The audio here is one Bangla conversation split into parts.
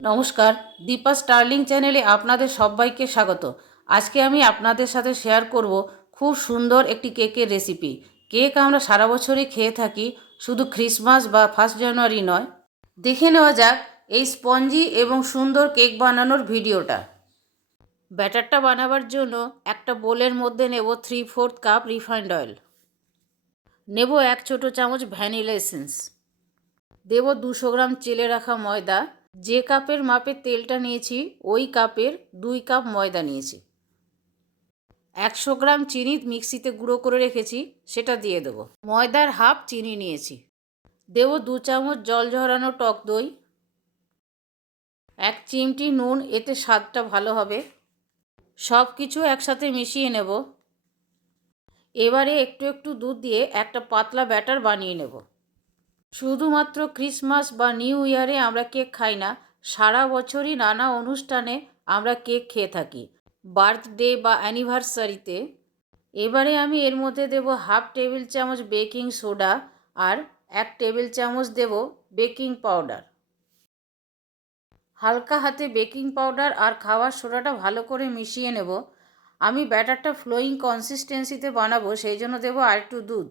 নমস্কার, দীপা স্টার্লিং চ্যানেলে আপনাদের সবাইকে স্বাগত। আজকে আমি আপনাদের সাথে শেয়ার করব খুব সুন্দর একটি কেকের রেসিপি। কেক আমরা সারা বছরই খেয়ে থাকি, শুধু খ্রিসমাস বা ফার্স্ট জানুয়ারি নয়। দেখে নেওয়া যাক এই স্পঞ্জি এবং সুন্দর কেক বানানোর ভিডিওটা। ব্যাটারটা বানাবার জন্য একটা বোলের মধ্যে নেব three fourth cup refined oil. নেব এক ছোটো চামচ ভ্যানিলা এসেন্স। দেব দুশো গ্রাম চেলে রাখা ময়দা। যে কাপের মাপে তেলটা নিয়েছি, ওই কাপের দুই কাপ ময়দা নিয়েছি। একশো গ্রাম চিনি মিক্সিতে গুঁড়ো করে রেখেছি, সেটা দিয়ে দেবো। ময়দার হাফ চিনি নিয়েছি। দেব দু চামচ জল ঝরানো টক দই। এক চিমটি নুন, এতে স্বাদটা ভালো হবে। সব কিছু একসাথে মিশিয়ে নেব। এবারে একটু একটু দুধ দিয়ে একটা পাতলা ব্যাটার বানিয়ে নেব। শুধুমাত্র ক্রিসমাস বা নিউ ইয়ারে আমরা কেক খাই না, সারা বছরই নানা অনুষ্ঠানে আমরা কেক খেয়ে থাকি। বার্থডে বা অ্যানিভার্সারিতে। এবারে আমি এর মধ্যে দেব হাফ টেবিল চামচ বেকিং সোডা আর এক টেবিল চামচ দেব বেকিং পাউডার। হালকা হাতে বেকিং পাউডার আর খাওয়ার সোডাটা ভালো করে মিশিয়ে নেব। আমি ব্যাটারটা ফ্লোয়িং কনসিস্টেন্সিতে বানাবো, সেই জন্য দেবো আর একটু দুধ।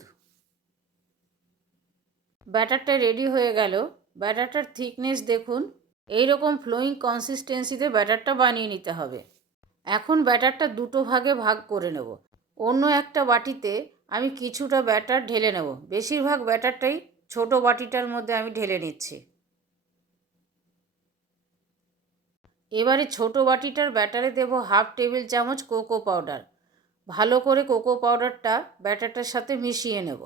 ব্যাটারটা রেডি হয়ে গেল। ব্যাটারটার থিকনেস দেখুন এই রকম ফ্লোয়িং কনসিস্টেন্সিতে ব্যাটারটা বানিয়ে নিতে হবে। এখন ব্যাটারটা দুটো ভাগে ভাগ করে নেব। অন্য একটা বাটিতে আমি কিছুটা ব্যাটার ঢেলে নেব। বেশিরভাগ ব্যাটারটাই ছোট বাটিটার মধ্যে আমি ঢেলে নিচ্ছি। এবারে ছোট বাটিটার ব্যাটারে দেব হাফ টেবিল চামচ কোকো পাউডার। ভালো করে কোকো পাউডারটা ব্যাটারটার সাথে মিশিয়ে নেব।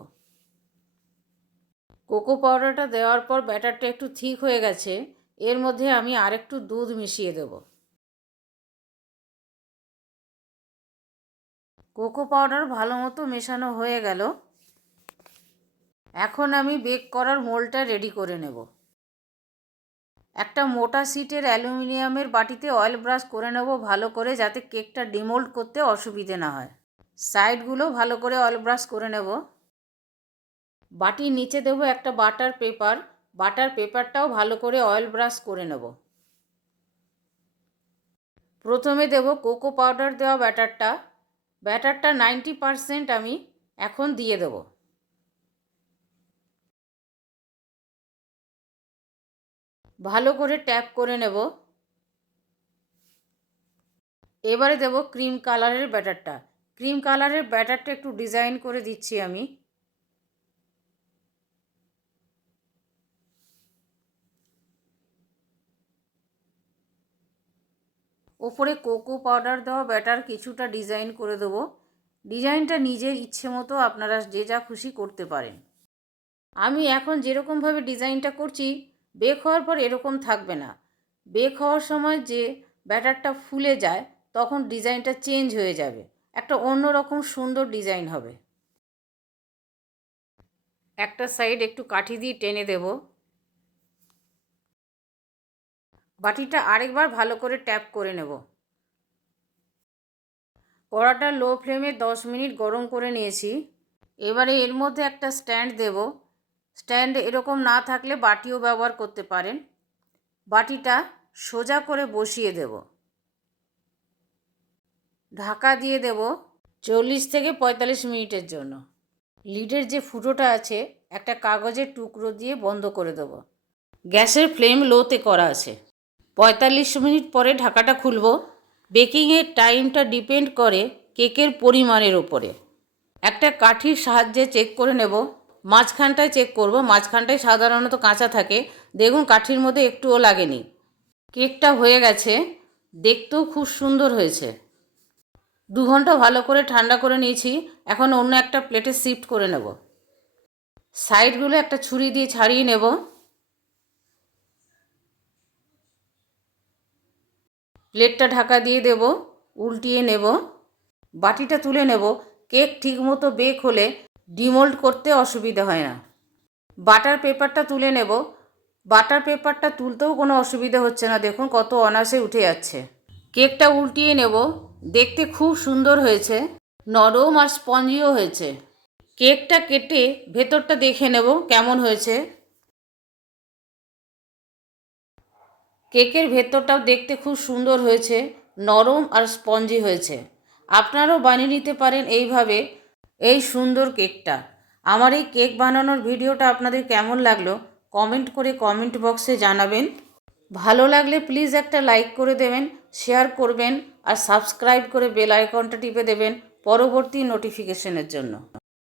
কোকো পাউডারটা দেওয়ার পর ব্যাটারটা একটু ঠিক হয়ে গেছে, এর মধ্যে আমি আরেকটু দুধ মিশিয়ে দেব। কোকো পাউডার ভালো মতো মেশানো হয়ে গেল। এখন আমি বেক করার মোলটা রেডি করে নেব। একটা মোটা সিটের অ্যালুমিনিয়ামের বাটিতে অয়েল ব্রাশ করে নেব ভালো করে, যাতে কেকটা ডিমোল্ড করতে অসুবিধে না হয়। সাইডগুলো ভালো করে অয়েল ব্রাশ করে নেব। বাটির নিচে দেবো একটা বাটার পেপার। বাটার পেপারটাও ভালো করে অয়েল ব্রাশ করে নেব। প্রথমে দেব কোকো পাউডার দেওয়া ব্যাটারটা। ব্যাটারটা নাইনটি পারসেন্ট আমি এখন দিয়ে দেব। ভালো করে ট্যাপ করে নেব। এবারে দেব ক্রিম কালারের ব্যাটারটা। ক্রিম কালারের ব্যাটারটা একটু ডিজাইন করে দিচ্ছি আমি। ওপরে কোকো পাউডার দেওয়া ব্যাটার কিছুটা ডিজাইন করে দেবো। ডিজাইনটা নিজের ইচ্ছে মতো আপনারা যে যা খুশি করতে পারেন। আমি এখন যেরকমভাবে ডিজাইনটা করছি, বেক হওয়ার পর এরকম থাকবে না। বেক হওয়ার সময় যে ব্যাটারটা ফুলে যায়, তখন ডিজাইনটা চেঞ্জ হয়ে যাবে। একটা অন্যরকম সুন্দর ডিজাইন হবে। একটা সাইড একটু কাঠি দিয়ে টেনে দেব। বাটিটা আরেকবার ভালো করে ট্যাপ করে নেব। কড়াটা লো ফ্লেমে দশ মিনিট গরম করে নিয়েছি। এবারে এর মধ্যে একটা স্ট্যান্ড দেব। স্ট্যান্ড এরকম না থাকলে বাটিও ব্যবহার করতে পারেন। বাটিটা সোজা করে বসিয়ে দেব। ঢাকা দিয়ে দেব চল্লিশ থেকে পঁয়তাল্লিশ মিনিটের জন্য। লিডের যে ফুটোটা আছে, একটা কাগজের টুকরো দিয়ে বন্ধ করে দেব। গ্যাসের ফ্লেম লোতে করা আছে। পঁয়তাল্লিশ মিনিট পরে ঢাকাটা খুলব। বেকিংয়ের টাইমটা ডিপেন্ড করে কেকের পরিমাণের ওপরে একটা কাঠির সাহায্যে চেক করে নেব। মাঝখানটায় চেক করব। মাঝখানটায় সাধারণত কাঁচা থাকে। দেখুন, কাঠির মধ্যে একটুও লাগেনি। কেকটা হয়ে গেছে। দেখতেও খুব সুন্দর হয়েছে। দু ঘণ্টা ভালো করে ঠান্ডা করে নিয়েছি। এখন অন্য একটা প্লেটে শিফট করে নেব। সাইডগুলো একটা ছুরি দিয়ে ছাড়িয়ে নেব। প্লেটটা ঢাকা দিয়ে দেব, উল্টিয়ে নেব, বাটিটা তুলে নেব। কেক ঠিকমতো বেক হলে ডিমোল্ড করতে অসুবিধা হয় না। বাটার পেপারটা তুলে নেব। বাটার পেপারটা তুলতেও কোনো অসুবিধা হচ্ছে না। দেখুন কত অনাসে উঠে যাচ্ছে। কেকটা উল্টিয়ে নেব। দেখতে খুব সুন্দর হয়েছে। নরম আর স্পঞ্জিও হয়েছে। কেকটা কেটে ভেতরটা দেখে নেব কেমন হয়েছে। কেকের ভেতরটাও দেখতে খুব সুন্দর হয়েছে, নরম আর স্পঞ্জি হয়েছে। আপনারাও বানিয়ে নিতে পারেন এইভাবে এই সুন্দর কেকটা। আমার এই কেক বানানোর ভিডিওটা আপনাদের কেমন লাগল কমেন্ট করে কমেন্ট বক্সে জানাবেন। ভালো লাগলে প্লিজ একটা লাইক করে দেবেন, শেয়ার করবেন আর সাবস্ক্রাইব করে বেল আইকনটা টিপে দেবেন পরবর্তী নোটিফিকেশনের জন্য।